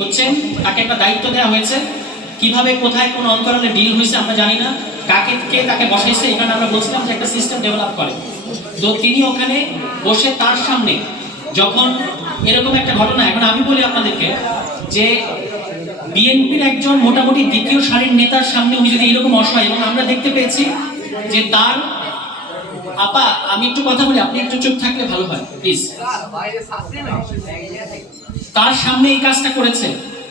হচ্ছেন তাকে একটা দায়িত্ব দেওয়া হয়েছে, কীভাবে, কোথায়, কোন অন্তরালে ডিল হয়েছে আমরা জানি না, কাকে, কে তাকে বসাইছে এখানে আমরা বলছিলাম যে একটা সিস্টেম ডেভেলপ করে। তো তিনি ওখানে বসে তার সামনে যখন এরকম একটা ঘটনা, এখন আমি বলি আপনাদেরকে যে বিএনপির একজন মোটামুটি দ্বিতীয় সারির নেতার সামনে উনি যদি এরকম অসহায়, এবং আমরা দেখতে পেয়েছি যে তার, আপা, আমি একটু কথা বলি, আপনি একটু চুপ থাকলে ভালো হয় প্লিজ তার সামনে এই কাজটা করেছে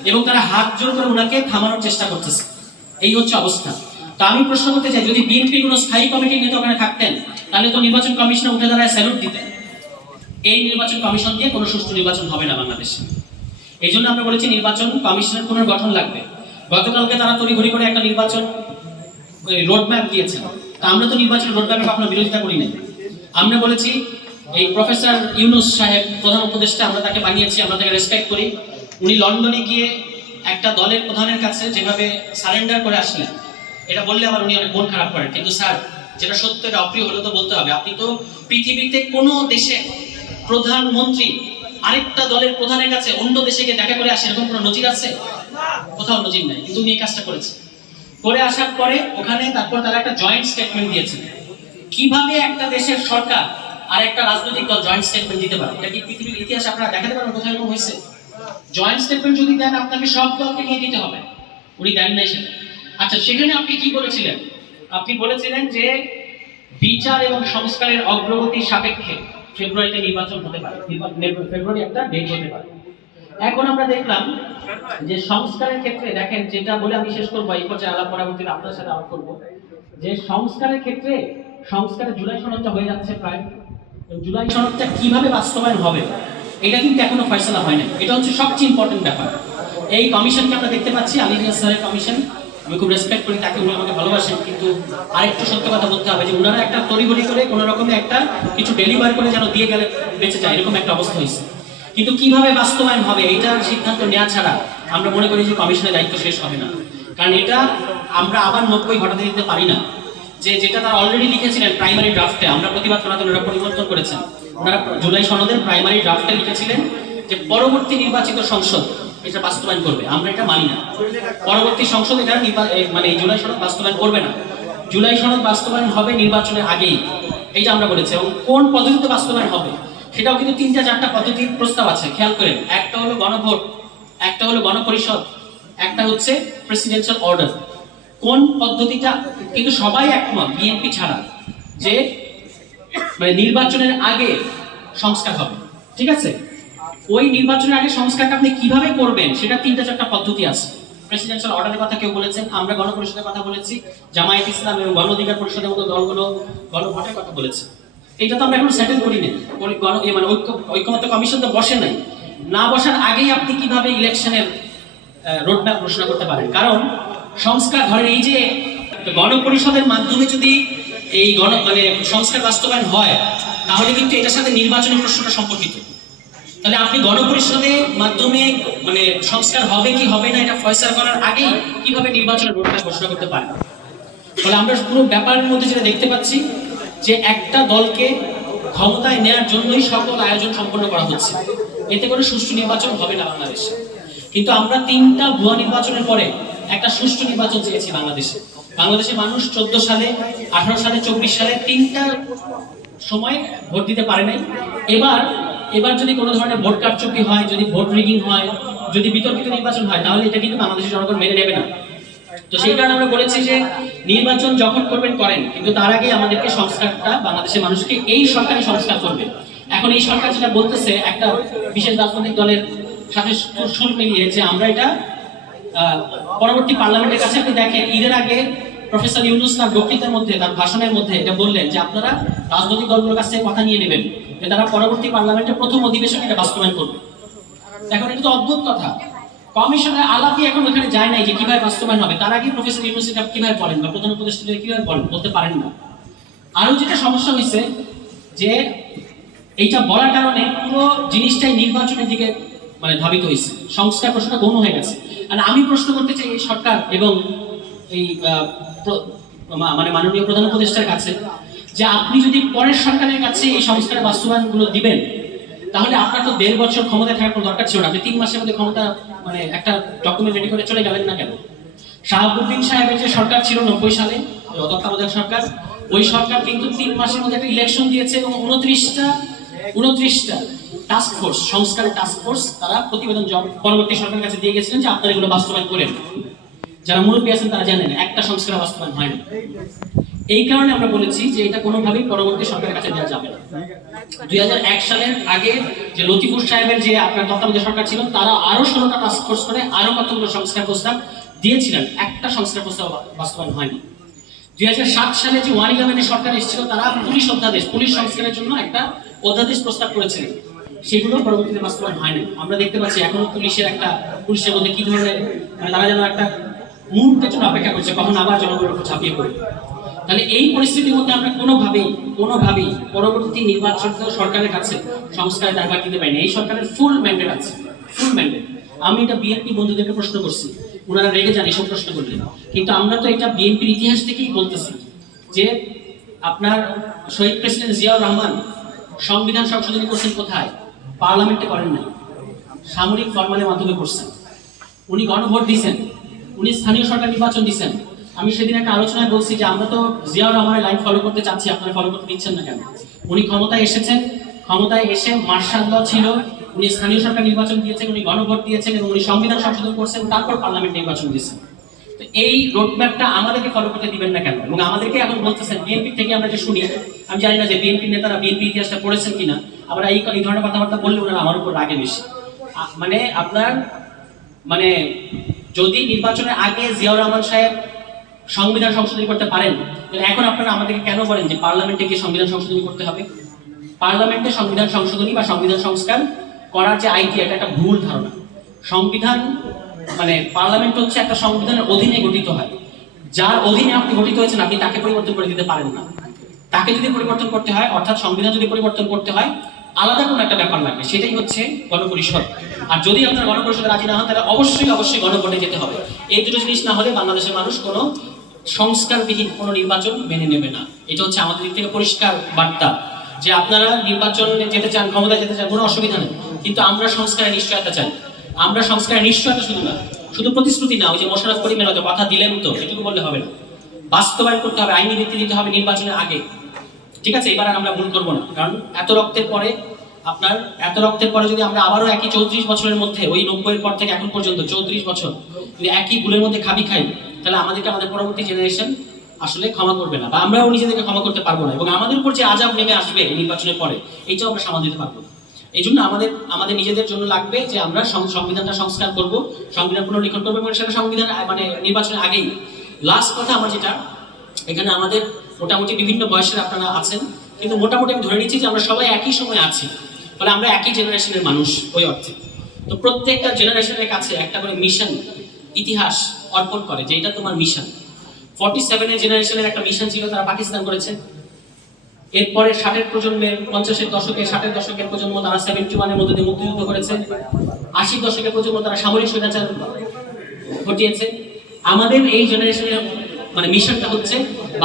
এবং তারা হাত জোর করে ওনাকে থামানোর চেষ্টা করতেছে। এই হচ্ছে অবস্থা। তা আমি প্রশ্ন করতে চাই, যদি বিএনপি কোনো স্থায়ী কমিটির নেতা ওখানে থাকতেন, তাহলে তো নির্বাচন কমিশনে উঠে দাঁড়ায় স্যালুট দিতেন। এই নির্বাচন কমিশন দিয়ে কোনো সুষ্ঠু নির্বাচন হবে না বাংলাদেশে। এই জন্য আমরা বলেছি নির্বাচন কমিশনের পুনর্গঠন লাগবে। গতকালকে তারা তড়িঘড়ি করে একটা নির্বাচন রোডম্যাপ দিয়েছেন তা আমরা তো নির্বাচন রোডম্যাপে কখনো বিরোধিতা করি নাই আমরা বলেছি এই প্রফেসর ইউনুস সাহেব প্রধান উপদেষ্টা, আমরা তাকে বানিয়েছি, আমরা তাকে রেসপেক্ট করি। উনি লন্ডনে গিয়ে একটা দলের প্রধানের কাছে যেভাবে সারেন্ডার করে আসলেন, এটা বললে আবার উনি অনেক মন খারাপ করেন। কিন্তু স্যার, যেটা সত্য, এটা অপ্রিয় হলে তো বলতে হবে। আপনি তো পৃথিবীতে কোনো দেশে প্রধানমন্ত্রী আরেকটা দলের প্রধানের কাছে অন্য দেশে গিয়ে দেখা করে আসে, এরকম কোনো নজির আছে? কোথাও নজির নাই, কিন্তু উনি এই কাজটা করেছেন। করে আসার পরে ওখানে তারপর তারা একটা জয়েন্ট স্টেটমেন্ট দিয়েছেন কীভাবে একটা দেশের সরকার আর একটা রাজনৈতিক দল জয়েন্ট স্টেটমেন্ট দিতে পারে। এটা কি পৃথিবীর ইতিহাস আপনারা দেখাতে পারেন কোথায় এরকম হয়েছে? জয়েন্ট স্টেটমেন্ট যদি দেন, আপনাকে সব দলকে নিয়ে দিতে হবে। উনি দেন নাই সেটা। আচ্ছা সেখানে আপনি কি বলেছিলেন? আপনি বলেছিলেন যে বিচার এবং সংস্কারের অগ্রগতির সাপেক্ষে ফেব্রুয়ারিতে নির্বাচন হতে পারে। ফেব্রুয়ারি একটা ডেট হতে পারে। এখন আমরা দেখলাম যে সংস্কারের ক্ষেত্রে, দেখেন যেটা বলে আমি শেষ করব, এই পর্যায়ে আলাপ পরবর্তীতে আপনার সাথে আলাপ করব। যে সংস্কারের ক্ষেত্রে, সংস্কারের জুলাই সনদটা হয়ে যাচ্ছে প্রায় জুলাই সনদটা কীভাবে বাস্তবায়ন হবে, এটা কিন্তু এখনও ফয়সলা হয় না এটা হচ্ছে সবচেয়ে ইম্পর্টেন্ট ব্যাপার। এই কমিশনকে আমরা দেখতে পাচ্ছি আলী স্যারের কমিশন। আমি খুব রেসপেক্ট করি তাকে, উনি আমাকে ভালোবাসেন, কিন্তু আরেকটু সত্য কথা বলতে হবে যে ওনারা একটা তড়িঘড়ি করে কোনো রকমে একটা কিছু ডেলিভার করে যেন দিয়ে গেলে বেঁচে যায়, এরকম একটা অবস্থা হয়েছে। কিন্তু কীভাবে বাস্তবায়ন হবে, এইটার সিদ্ধান্ত নেওয়া ছাড়া আমরা মনে করি যে কমিশনের দায়িত্ব শেষ হবে না। কারণ এটা আমরা আবার নব্বই ঘটাতে দিতে পারি না। যে যেটা তারা অলরেডি লিখেছিলেন প্রাইমারি ড্রাফটে আমরা প্রতিবাদ করাতে ওনারা পরিবর্তন করেছেন। ওনারা জুলাই সনদের প্রাইমারি ড্রাফটে লিখেছিলেন যে পরবর্তী নির্বাচিত সংসদ এটা বাস্তবায়ন করবে। আমরা এটা মানি না। পরবর্তী সংসদ এটা মানে জুলাই সনদ বাস্তবায়ন করবে না। জুলাই সনদ বাস্তবায়ন হবে নির্বাচনের আগেই। এইটা আমরা বলেছি, এবং কোন পদ্ধতিতে বাস্তবায়ন হবে, সেটাও কিন্তু তিনটা চারটা পদ্ধতির প্রস্তাব আছে। খেয়াল করেন, একটা হলো গণভোট, একটা হলো গণপরিষদ, একটা হচ্ছে প্রেসিডেন্সিয়াল অর্ডার কোন পদ্ধতিটা? কিন্তু সবাই একমত বিএনপি ছাড়া, যে মানে নির্বাচনের আগে সংস্কার হবে। ঠিক আছে? ওই নির্বাচনের আগে সংস্কারটা আপনি কীভাবে করবেন, সেটা তিনটা চারটা পদ্ধতি আছে। প্রেসিডেন্সিয়াল অর্ডারের কথা কেউ বলেছেন, আমরা গণপরিষদের কথা বলেছি, জামায়াত ইসলাম এবং গণ অধিকার পরিষদের মতো দলগুলো গণভোটের কথা বলেছে। এটা তো আমরা এখন সেটেল করি না মানে ঐক্য, ঐক্যমত্য কমিশন তো বসে নাই। না বসার আগেই আপনি কীভাবে ইলেকশনের রোডম্যাপ ঘোষণা করতে পারেন? কারণ সংস্কার, ধরেন এই যে গণপরিষদের মাধ্যমে যদি এই গণ মানে সংস্কার বাস্তবায়ন হয়, তাহলে কিন্তু এটার সাথে নির্বাচনের প্রশ্নটা সম্পর্কিত। তাহলে আপনি গণপরিষদের মাধ্যমে মানে সংস্কার হবে কি হবে না, এটা ফয়সালা করার আগেই কীভাবে নির্বাচনের রোডম্যাপ ঘোষণা করতে পারেন? ফলে আমরা পুরো ব্যাপারের মধ্যে যেটা দেখতে পাচ্ছি, যে একটা দলকে ক্ষমতায় নেয়ার জন্যই সকল আয়োজন সম্পন্ন করা হচ্ছে। এতে করে সুষ্ঠু নির্বাচন হবে না বাংলাদেশে। কিন্তু আমরা তিনটা ভুয়া নির্বাচনের পরে একটা সুষ্ঠু নির্বাচন চেয়েছি বাংলাদেশে। বাংলাদেশের মানুষ চোদ্দ সালে, আঠারো সালে, চব্বিশ সালে তিনটা সময় ভোট দিতে পারে নাই। এবার এবার যদি কোনো ধরনের ভোট কারচুপি হয়, যদি ভোট রিগিং হয়, যদি বিতর্কিত নির্বাচন হয়, তাহলে এটা কিন্তু বাংলাদেশের জনগণ মেনে নেবে না। তো সেই কারণে আমরা বলেছি যে নির্বাচন যখন করবেন, করেন। কিন্তু তার আগে আমাদেরকে সংস্কারটা, বাংলাদেশের মানুষকে এই সরকারি সংস্কার করবে। এখন এই সরকার যেটা বলতেছে, একটা বিশেষ রাজনৈতিক দলের সাথে সুর- মিলিয়ে যে আমরা এটা পরবর্তী পার্লামেন্টের কাছে আপনি দেখেন, ঈদের আগে প্রফেসর ইউনুস তার বক্তৃতার মধ্যে, তার ভাষণের মধ্যে এটা বললেন যে আপনারা রাজনৈতিক দলগুলোর কাছ থেকে কথা নিয়ে নেবেন, যে তারা পরবর্তী পার্লামেন্টের প্রথম অধিবেশনে এটা বাস্তবায়ন করবে। এখন এটা তো অদ্ভুত কথা। কমিশনের আলাপই এখন ওখানে যায় নাই যে কীভাবে বাস্তবায়ন হবে। তার আগে প্রফেসর ইউনিভার্সিটি কীভাবে বলেন বা প্রধান উপদেষ্টা কীভাবে বলেন, বলতে পারেন না। আরও যেটা সমস্যা হয়েছে যে এইটা বলার কারণে পুরো জিনিসটাই নির্বাচনের দিকে মানে ধাবিত হয়েছে। সংস্কার প্রশ্নটা গৌণ হয়ে গেছে। আর আমি প্রশ্ন করতে চাই এই সরকার এবং এই মানে মাননীয় প্রধান উপদেষ্টার কাছে যে আপনি যদি পরের সরকারের কাছে এই সংস্কারের বাস্তবায়নগুলো দিবেন, তাহলে আপনার তো দেড় বছর ক্ষমতায় থাকার কোনো দরকার ছিল না। আপনি তিন মাসের মধ্যে ক্ষমতা মানে একটা ডকুমেন্ট রেডি করে চলে গেলেন না কেন? শাহাবুদ্দিন সাহেবের যে সরকার ছিল নব্বই সালে তত্ত্বাবধায়ক সরকার, ওই সরকার কিন্তু তিন মাসের মধ্যে একটা ইলেকশন দিয়েছে এবং উনত্রিশটা উনত্রিশটা টাস্ক ফোর্স সংস্কারের টাস্ক ফোর্স তারা প্রতিবেদন পরবর্তী সরকারের কাছে দিয়ে গেছিলেন যে আপনারা এগুলো বাস্তবায়ন করেন। যারা মুরব্বী আছেন তারা জানেন, একটা সংস্কার বাস্তবায়ন হয় না। এই কারণে আমরা বলেছি যে এটা কোনোভাবেই পরবর্তী সরকারের কাছে দেওয়া যাবে না। দুই সালের আগে যে লতিফুর সাহেবের যে আপনার তত্ত্বাবধায়ক সরকার ছিল, তারা আরও ষোলোটা টাস্ক ফোর্স করে আরও কতগুলো সংস্কার প্রস্তাব দিয়েছিলেন। একটা সংস্কার প্রস্তাব বাস্তবায়ন হয়নি। দুই হাজার সাত সালে যে ওয়ান ইলেভেনের সরকার এসেছিল, তারা পুলিশ অধ্যাদেশ, পুলিশ সংস্কারের জন্য একটা অধ্যাদেশ প্রস্তাব করেছিলেন সেগুলো পরবর্তীতে বাস্তবায়ন হয়নি। আমরা দেখতে পাচ্ছি এখনও পুলিশের একটা, পুলিশের মধ্যে কি ধরনের মানে তারা যেন একটা মুহূর্তের জন্য অপেক্ষা করছে, কখন আবার জনগণের উপর ঝাঁপিয়ে পড়বে। তাহলে এই পরিস্থিতির মধ্যে আমরা কোনোভাবেই কোনোভাবেই পরবর্তী নির্বাচন সরকারের কাছে সংস্কারের দায়ভার দিতে পারি না এই সরকারের ফুল ম্যান্ডেট আছে ফুল ম্যান্ডেট আমি এটা বিএনপি বন্ধুদেরকে প্রশ্ন করছি, ওনারা রেগে যান এসব প্রশ্ন করলেন কিন্তু আমরা তো এটা বিএনপির ইতিহাস থেকেই বলতেছি যে আপনার শহীদ প্রেসিডেন্ট জিয়াউর রহমান সংবিধান সংশোধনী করছেন কোথায়? পার্লামেন্টে করেন নাই। সামরিক ফরমানের মাধ্যমে করছেন। উনি গণভোট দিছেন। উনি স্থানীয় সরকার নির্বাচন দিছেন। আমি সেদিন একটা আলোচনায় বলছি যে আমরা তো জিয়াউর রহমানের লাইন ফলো করতে চাচ্ছি, আপনারা ফলো করতে দিচ্ছেন না কেন? উনি ক্ষমতায় এসেছেন। ক্ষমতায় এসে মার্শাল ল ছিল। উনি স্থানীয় সরকার নির্বাচন দিয়েছেন, উনি গণভোট দিয়েছেন এবং উনি সংবিধান সংশোধন করছেন, তারপর পার্লামেন্ট নির্বাচন দিয়েছেন। এই রোডম্যাপটা আমাদেরকে ফলো করতে দিবেন না কেন? এবং আমাদেরকে এখন বলতেছেন বিএনপি থেকে আমরা যে শুনি, আমি জানি না যে বিএনপি নেতারা বিএনপি ইতিহাসটা পড়েছেন কিনা, আমরা এই এই ধরনের কথাবার্তা বললে ওনারা আমার উপর রাগে বেশি। মানে আপনার মানে যদি নির্বাচনের আগে জিয়াউর রহমান সাহেব সংবিধান সংশোধন করতে পারেন, তাহলে এখন আপনারা আমাদেরকে কেন বলেন যে পার্লামেন্টে গিয়ে সংবিধান সংশোধনী করতে হবে? পার্লামেন্টে সংবিধান সংশোধনী বা সংবিধান সংস্কার করার যে আইডিয়া এটা একটা ভুল ধারণা। সংবিধান মানে পার্লামেন্ট হচ্ছে একটা সংবিধানের অধীনে গঠিত হয়। যার অধীনে আপনি গঠিত হয়েছেন, আপনি তাকে পরিবর্তন করে দিতে পারেন না। তাকে যদি পরিবর্তন করতে হয়, অর্থাৎ সংবিধান যদি পরিবর্তন করতে হয়, আলাদা কোনো একটা ব্যাপার লাগবে, সেটাই হচ্ছে গণপরিষদ। আর যদি আপনার গণপরিষদে রাজি না হন, তাহলে অবশ্যই অবশ্যই গণভোটে যেতে হবে। এই দুটো জিনিস না হলে বাংলাদেশের মানুষ কোনো সংস্কারবিহীন কোনো নির্বাচন মেনে নেবে না। এটা হচ্ছে আমাদের দিক থেকে পরিষ্কার বার্তা। যে আপনারা নির্বাচনে যেতে চান, ক্ষমতায় যেতে চান, কোনো অসুবিধা নেই। কিন্তু আমরা সংস্কারের নিশ্চয়তা চাই। আমরা সংস্কারের নিশ্চয়তা শুধু না, শুধু প্রতিশ্রুতি না, ওই যে মোশারফ করিমের হয়তো কথা দিলেন তো, এটুকু বললে হবে না। বাস্তবায়ন করতে হবে, আইনি ভিত্তি দিতে হবে নির্বাচনের আগে। ঠিক আছে, এবার আমরা ভুল করব না, কারণ এত রক্তের পরে আপনার, এত রক্তের পরে যদি আমরা আবারও একই চৌত্রিশ বছরের মধ্যে, ওই নব্বইয়ের পর থেকে এখন পর্যন্ত চৌত্রিশ বছর যদি একই ভুলের মধ্যে খাবি খাই, তাহলে আমাদেরকে আমাদের পরবর্তী জেনারেশন আসলে ক্ষমা করবে না, বা আমরাও নিজেদেরকে ক্ষমা করতে পারব না, এবং আমাদের উপর যে আজাব নেমে আসবে নির্বাচনের পরে, এইটাও আমরা সামাল দিতে পারব না। এই জন্য আমাদের আমাদের নিজেদের জন্য লাগবে যে আমরা সংবিধানটা সংস্কার করব, সংবিধান পুনর্লিখন করব এবং সেটা সংবিধান মানে নির্বাচনের আগেই। লাস্ট কথা আমার যেটা, এখানে আমাদের মোটামুটি বিভিন্ন বয়সের আপনারা আছেন, কিন্তু মোটামুটি আমি ধরে নিচ্ছি যে আমরা সবাই একই সময় আছি, ফলে আমরা একই জেনারেশনের মানুষ ওই অর্থে। তো প্রত্যেকটা জেনারেশনের কাছে একটা করে মিশন ইতিহাস অর্পণ করে, যে এটা তোমার মিশন ফর্টি সেভেনের জেনারেশনের একটা মিশন ছিল, তারা পাকিস্তান করেছে। এরপরে ষাটের প্রজন্মের, পঞ্চাশের দশকে, ষাটের দশকের প্রজন্ম তারা সেভেন্টি ওয়ানের মধ্যে দিয়ে মুক্তিযুদ্ধ করেছে। আশির দশকের প্রজন্ম তারা সামরিক স্বৈরাচার ঘটিয়েছে। আমাদের এই জেনারেশনের মানে মিশনটা হচ্ছে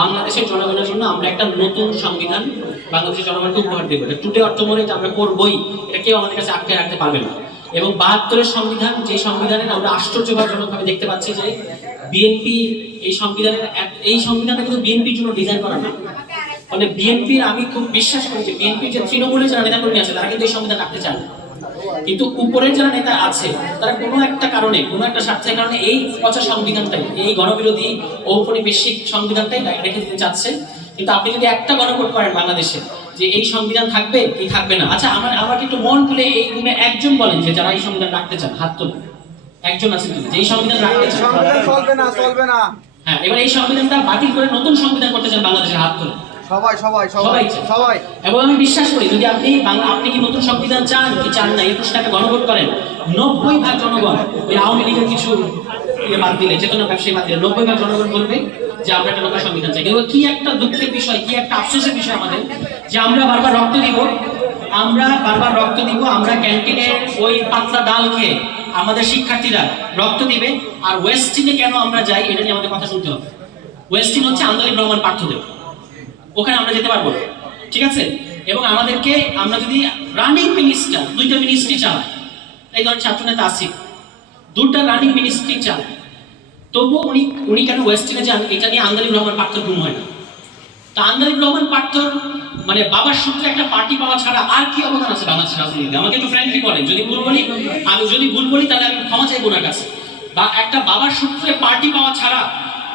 বাংলাদেশের জনগণের জন্য আমরা একটা নতুন সংবিধান বাংলাদেশের জনগণকে উপহার দেবো। এটা টুটে অর্থ মনে যে আমরা করবোই। এটা কেউ আমাদের কাছে আটকে রাখতে পারবে না। এবং বাহাত্তরের সংবিধান যে সংবিধানের আমরা আশ্চর্যজনকভাবে দেখতে পাচ্ছি যে বিএনপি এই সংবিধানের এই সংবিধানটা কিন্তু বিএনপির জন্য ডিজাইন করা না। মানে বিএনপির আমি খুব বিশ্বাস করি যে বিএনপির যে তৃণমূলের যারা নেতাকর্মী আছে তারা কিন্তু এই সংবিধান রাখতে চান। কিন্তু উপরের যারা নেতা আছে তারা কোনো একটা কারণে কোনো একটা স্বার্থের কারণে এই পচা সংবিধানটাই এই গণবিরোধী ঔপনিবেশিক সংবিধানটাই রেখে দিতে চাচ্ছে। কিন্তু আপনি যদি একটা গণভোট করেন বাংলাদেশে যে এই সংবিধান থাকবে কি থাকবে না? আচ্ছা আমার আমাকে একটু মন খুলে এই রুমে একজন বলেন যে যারা এই সংবিধান রাখতে চান হাত তুলুন। একজন আছে কিন্তু যে এই সংবিধান রাখতে চান। চলবে না চলবে না। হ্যাঁ এবার এই সংবিধানটা বাতিল করে নতুন সংবিধান করতে চান বাংলাদেশের হাত তুলুন। সবাই সবাই সবাই সবাই এবং আমি বিশ্বাস করি যদি আপনি বাংলা আপনি কি নতুন সংবিধান চান কি চান না এই প্রশ্নটাকে গণভোট করেন নব্বই ভাগ জনগণ ওই আওয়ামী লীগের কিছু ইয়ে বাদ দিলে যে কোনো ব্যবসায়ী বাদ দিলে নব্বই ভাগ জনগণ বলবে যে আমরা একটা নতুন সংবিধান চাই। কিন্তু কি একটা দুঃখের বিষয় কি একটা আফসোসের বিষয় আমাদের যে আমরা বারবার রক্ত দিব আমরা বারবার রক্ত দিব আমরা ক্যান্টিনের ওই পাতলা ডাল খেয়ে আমাদের শিক্ষার্থীরা রক্ত দিবে আর ওয়েস্টিনে কেন আমরা যাই এটা নিয়ে আমাদের কথা শুনতে হবে। ওয়েস্টিন হচ্ছে আন্দোলিক রহমান পার্থদেব। ওখানে আমরা যেতে পারব না। ঠিক আছে? এবং আমাদেরকে আমরা যদি রানিং মিনিস্টার দুইটা মিনিস্ট্রি চালাই। এই ধরেন ছাত্রনেতা আসিফ। দুটা রানিং মিনিস্ট্রি চালায় তবুও উনি উনি কেন ওয়েস্টার্নে যান, এটা নিয়ে আন্দালিব রহমান পার্থর ঘুম হয় না। তা আন্দালিব রহমান পার্থর মানে বাবার সূত্রে একটা পার্টি পাওয়া ছাড়া আর কি অবদান আছে বাংলাদেশের রাজনীতিতে? আমাকে একটু ফ্র্যাঙ্কলি বলেন, যদি ভুল বলি, আমি যদি ভুল বলি, তাহলে আমি ক্ষমা চাইব ওনার কাছে। বা একটা বাবার সূত্রে পার্টি পাওয়া ছাড়া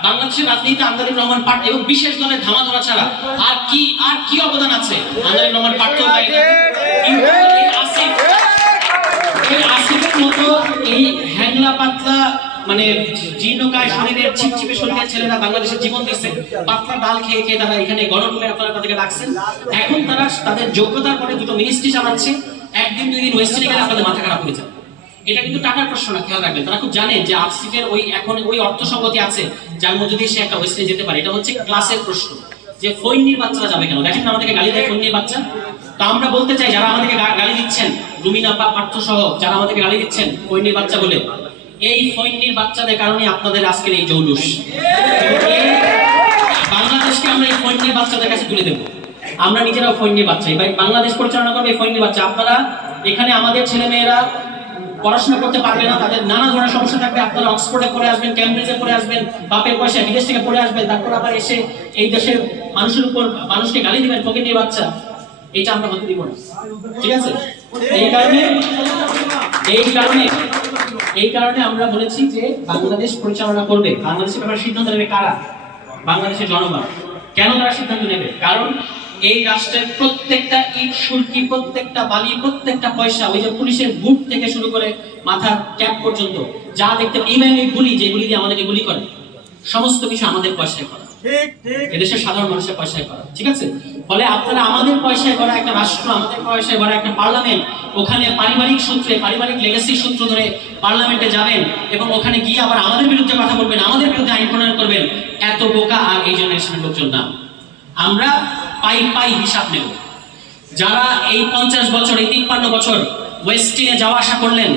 বাংলাদেশের রাজনীতিতে আন্দালিব রহমান পার্ট এবং বিশেষ দলের ধামা ধরা ছাড়া আর কি আর কি অবদান আছে? আন্দালিব রহমান এই আসিফ আসিফের মতো এই হ্যাংলা পাতলা মানে জীর্ণকায় শরীরের ছিপছিপে শরীরের ছেলেরা বাংলাদেশের জীবন দিচ্ছে পাতলা ডাল খেয়ে খেয়ে তারা এখানে করে আপনারা তাদেরকে রাখছেন। এখন তারা তাদের যোগ্যতার পরে দুটো মিনিস্ট্রি চালাচ্ছে, একদিন দুই দিন ওয়েস্টার্নে গেলে আপনাদের মাথা খারাপ হয়ে যাবে। এটা কিন্তু টাকার প্রশ্ন না, খেয়াল রাখবেন। তারা খুব জানেন যে আসিফের ওই এখন ওই অর্থ সংগতি আছে যার মধ্যে দিয়ে সে একটা ওয়েস্টার্নে যেতে পারে। এটা হচ্ছে ক্লাসের প্রশ্ন। যে ফৈনির বাচ্চারা যাবে কেন? দেখেন আমাদেরকে গালি দেয় ফৈনির বাচ্চা? তো আমরা বলতে চাই, যারা আমাদেরকে গালি দিচ্ছেন, রুমিনা বা পার্থ সহ যারা আমাদেরকে গালি দিচ্ছেন ফৈনির বাচ্চা বলে, এই ফৈনির বাচ্চাদের কারণে আপনাদের আজকের এই জৌলুস। বাংলাদেশকে আমরা এই ফৈনির বাচ্চাদের কাছে তুলে দেবো। আমরা নিজেরাও ফৈনির বাচ্চা। এবার বাংলাদেশ পরিচালনা করবে এই ফৈনির বাচ্চা। আপনারা এখানে আমাদের ছেলে মেয়েরা পড়াশোনা করতে পারবে না, তাদের নানা ধরনের সমস্যা থাকবে। আপনারা অক্সফোর্ডে পড়ে আসবেন ক্যামব্রিজে পড়ে আসবেন বাপের পয়সা বিদেশ থেকে পড়ে আসবেন, তারপর আবার এসে এই দেশের মানুষের উপর মানুষকে গালি দিবেন, ফকির বাচ্চা। এটা আমরা হতে দিব না। ঠিক আছে? এই কারণে এই কারণে এই কারণে আমরা বলেছি যে বাংলাদেশ পরিচালনা করবে। বাংলাদেশের ব্যাপারে সিদ্ধান্ত নেবে কারা? বাংলাদেশের জনগণ। কেন তারা সিদ্ধান্ত নেবে? কারণ এই রাষ্ট্রের প্রত্যেকটা ইট সুরকি প্রত্যেকটা বালি প্রত্যেকটা পয়সা ওই যে পুলিশের বুট থেকে শুরু করে মাথার ক্যাপ পর্যন্ত যা দেখতে ইভেন ওই গুলি যে গুলি দিয়ে আমাদেরকে গুলি করে সমস্ত কিছু আমাদের পয়সায় করা। এদেশের সাধারণ মানুষের পয়সায় করা ঠিক আছে? ফলে আপনারা আমাদের পয়সায় করা একটা রাষ্ট্র আমাদের পয়সায় করা একটা পার্লামেন্ট ওখানে পারিবারিক সূত্রে পারিবারিক লেগাসি সূত্র ধরে পার্লামেন্টে যাবেন এবং ওখানে গিয়ে আবার আমাদের বিরুদ্ধে কথা বলবেন আমাদের বিরুদ্ধে আইন প্রণয়ন করবেন এত বোকা আর এই জেনারেশনের লোকজন না। আমরা পাই পাই হিসাব নেব। যারা এই পঞ্চাশ বছর, এই তিপ্পান্ন বছর ওয়েস্টিনে যাওয়া আসা করলেন,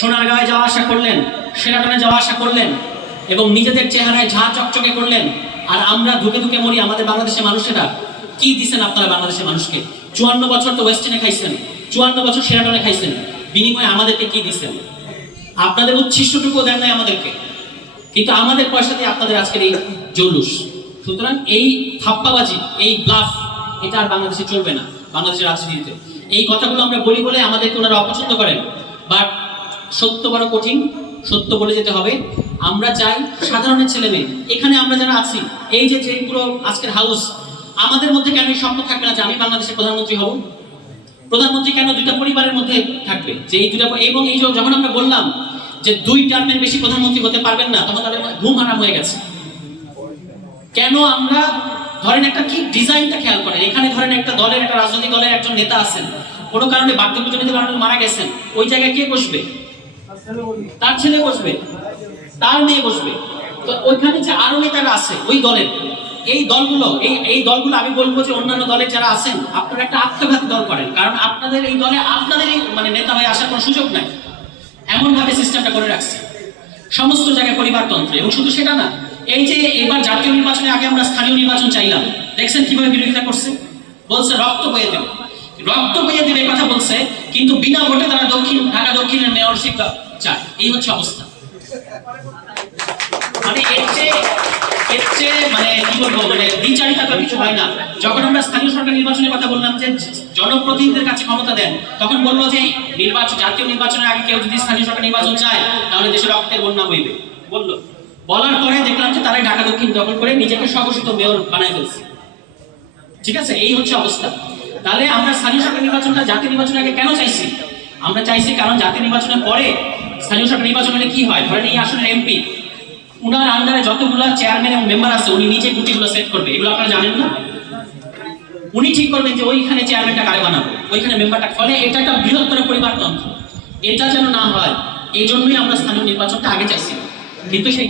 সোনারগাঁয়ে যাওয়া আসা করলেন সেরাটনে যাওয়া আসা করলেন এবং নিজেদের চেহারায় ঝা চকচকে করলেন, আর আমরা ধুকে ধুকে মরি আমাদের বাংলাদেশের মানুষেরা, কি দিছেন আপনারা বাংলাদেশের মানুষকে? চুয়ান্ন বছর তো ওয়েস্টিনে খাইছেন, চুয়ান্ন বছর সেরাটনে খাইছেন, বিনিময়ে আমাদেরকে কি দিছেন? আপনাদের উচ্ছিষ্টটুকু দেন নাই আমাদেরকে। কিন্তু আমাদের পয়সা দিয়ে আপনাদের আজকের এই জৌলুস। সুতরাং এই থাপ্পাবাজি, এই ব্লাফ এটা আর বাংলাদেশে চলবে না, বাংলাদেশের রাজনীতিতে। এই কথাগুলো আমরা বলি বলে আমাদেরকে ওনারা অপছন্দ করেন। বাট সত্য বড় কঠিন, সত্য বলে যেতে হবে। আমরা চাই সাধারণের ছেলে মেয়ে। এখানে আমরা যারা আছি, এই যে যে পুরো আজকের হাউস আমাদের মধ্যে কেন এই স্বপ্ন থাকবে না যে আমি বাংলাদেশের প্রধানমন্ত্রী হব? প্রধানমন্ত্রী কেন দুইটা পরিবারের মধ্যে থাকবে? যে এই দুটা এবং এই যখন আমরা বললাম যে দুই টার্মের বেশি প্রধানমন্ত্রী হতে পারবেন না, তখন তাদের ঘুম হারাম হয়ে গেছে। কেন আমরা, ধরেন একটা কি ডিজাইনটা খেয়াল করেন, এখানে ধরেন একটা দলের, একটা রাজনৈতিক দলের একজন নেতা আছেন। কোনো কারণে বার্ধক্যজনিত কারণে মারা গেছেন। ওই জায়গায় কে বসবে? তার ছেলে বসবে। তার মেয়ে বসবে। তো ওইখানে যে আরও নেতারা আছে, ওই দলের, এই দলগুলো, এই এই দলগুলো আমি বলব যে অন্যান্য দলের যারা আছেন, আপনারা একটা আত্মঘাতী দল করেন। কারণ আপনাদের এই দলে, আপনাদের মানে নেতা হয়ে আসার কোনো সুযোগ নাই। এমনভাবে সিস্টেমটা করে রাখছে। সমস্ত জায়গায় পরিবারতন্ত্র, এবং শুধু সেটা না এই যে এবার জাতীয় নির্বাচনে আগে আমরা স্থানীয় নির্বাচন চাইলাম, দেখছেন কীভাবে বিরোধিতা করছে? বলছে রক্ত বয়ে দেবে। রক্ত বয়ে দেবে কথা বলছে, কিন্তু বিনা ভোটে তারা দক্ষিণ, ঢাকা দক্ষিণের মেয়রশিপ চায়। এই হচ্ছে অবস্থা। মানে এর চেয়ে মানে কি বলব মানে কিছু হয় না। যখন আমরা স্থানীয় সরকার নির্বাচনের কথা বললাম যে জনপ্রতিনিধিদের কাছে ক্ষমতা দেন, তখন বলব যে নির্বাচন জাতীয় নির্বাচনের আগে কেউ যদি স্থানীয় সরকার নির্বাচন চায়, তাহলে দেশের রক্তের বন্যা বইবে। বলল। বলার পরে দেখলাম যে তারাই ঢাকা দক্ষিণ দখল করে নিজেকে স্বঘোষিত মেয়র বানায় ফেলছে। ঠিক আছে? এই হচ্ছে অবস্থা। তাহলে আমরা স্থানীয় সরকার নির্বাচনটা জাতীয় নির্বাচনের আগে কেন চাইছি? আমরা চাইছি কারণ জাতীয় নির্বাচনের পরে স্থানীয় সরকার নির্বাচন হলে কি হয়? ধরেন এই আসনের এমপি, উনার আন্ডারে যতগুলো চেয়ারম্যান এবং মেম্বার আছে, উনি নিজে গুটিগুলো সেট করবে। এগুলো আপনারা জানেন না? উনি ঠিক করবেন যে ওইখানে চেয়ারম্যানটা কারে বানাবো? ওইখানে মেম্বারটা ফলে এটা একটা বৃহত্তর পরিবারতন্ত্র। এটা যেন না হয়, এই জন্যই আমরা স্থানীয় নির্বাচনটা আগে চাইছি। কিন্তু সেই